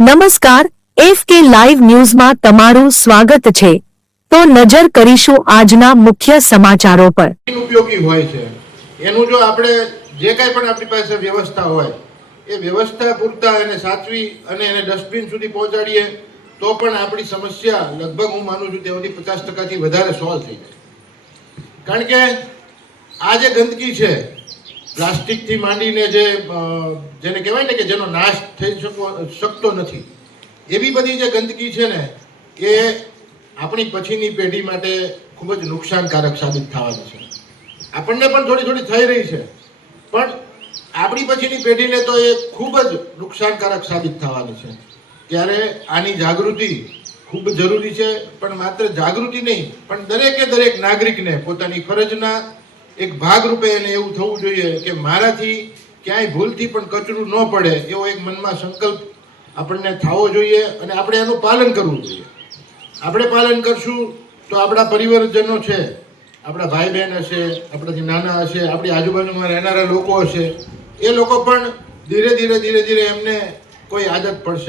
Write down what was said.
નમસ્કાર એફ કે લાઈવ ન્યૂઝમાં તમારું સ્વાગત છે. તો નજર કરીશું આજના મુખ્ય સમાચારો પર. ઉપયોગી હોય છે. એનું જો આપણે જે કાંઈ પણ આપણી પાસે વ્યવસ્થા હોય, એ વ્યવસ્થા પૂરતા એને સાચવી અને એને ડસ્ટબિન સુધી પહોંચાડીએ, તો પણ આપણી સમસ્યા લગભગ હું માનું છું તેમાંથી પચાસ ટકાથી વધારે સોલ્વ થઈ જાય. કારણ કે આ જે ગંદકી છે પ્લાસ્ટિકથી માંડીને જે જેને કહેવાય ને કે જેનો નાશ થઈ શકો, શકતો નથી. એવી બધી જે ગંદકી છે ને, એ આપણી પછીની પેઢી માટે ખૂબ જ નુકસાનકારક સાબિત થવાની છે. આપણને પણ થોડી થોડી થઈ રહી છે. પણ આપણી પછીની પેઢીને તો એ ખૂબ જ નુકસાનકારક સાબિત થવાની છે. ત્યારે આની જાગૃતિ ખૂબ જરૂરી છે, પણ માત્ર જાગૃતિ નહીં, પણ દરેકે દરેક નાગરિકને પોતાની ફરજના એક ભાગરૂપે એને એવું થવું જોઈએ કે મારાથી ક્યાંય ભૂલથી પણ કચરું ન પડે એવો એક મનમાં સંકલ્પ આપણને થવો જોઈએ અને આપણે એનું પાલન કરવું જોઈએ. આપણે પાલન કરશું તો આપણા પરિવારજનો છે, આપણા ભાઈ બહેન હશે, આપણાથી નાના હશે, આપણી આજુબાજુમાં રહેનારા લોકો હશે, એ લોકો પણ ધીરે ધીરે ધીરે ધીરે એમને કોઈ આદત પડશે.